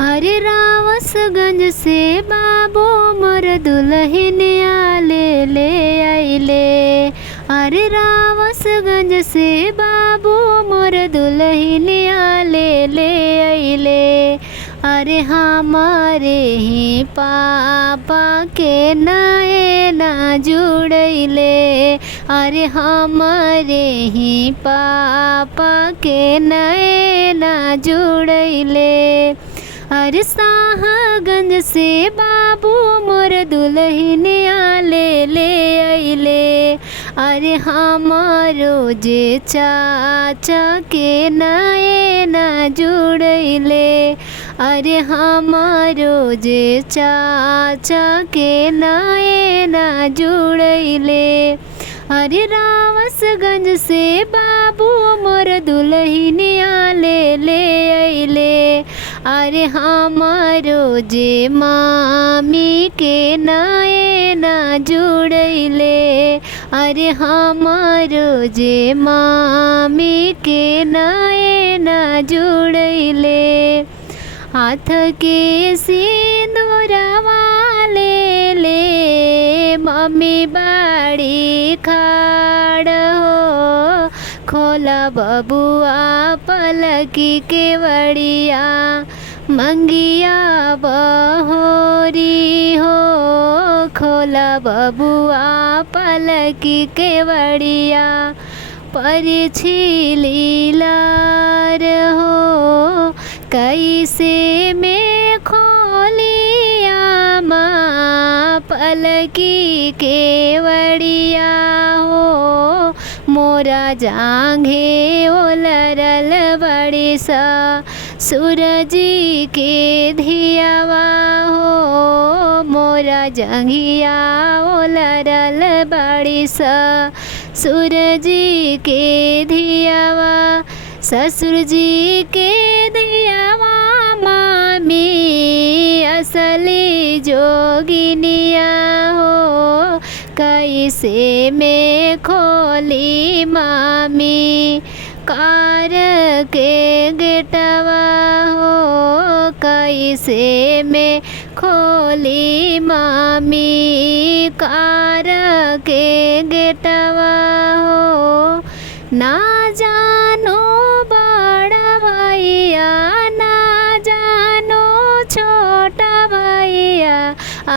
अरे रावसगंज से बाबू मोर दुल्हनिया ले आइले। अरे रावसगंज से बाबू मोर दुल्हनिया ले आइले। अरे हमारे ही पापा के नए ना जुड़ैले। अरे हमारे ही पापा के नए ना जुड़ैले। अरे शाहगंज से बाबू मोर दुल्हनिया ले आइले। अरे हमारो जे चाचा के नए ना जुड़ैले। अरे हमारो जे चाचा के नए ना जुड़ैले। अरे रावसगंज से बाबू मोर दुल्हनिया ले आइले। अरे हमारो जे मामी के नए ना जुड़ैले। अरे हमारो जे मामी के नए ना जुड़ैले। हाथ के सिंदूरवा ले मम्मी बाड़ी खाड़ हो। खोला बबुआ पलकी के बड़िया मंगिया बहोरी हो। खोला बबुआ पलकी के बड़िया परिछिली लार हो। कैसे में खोलिया माँ पलकी के बड़िया हो। मोरा जांघे ओलरल बड़ी सा सूरज के धियावा हो। मोरा जंघिया ओलरल बड़ी सा सूरज के धियावा। ससुर जी के धियावा मामी असली जोगिनिया हो। कैसे में खोली मामी कार के गेटवा हो। कैसे में खोली मामी कार के गेटवा।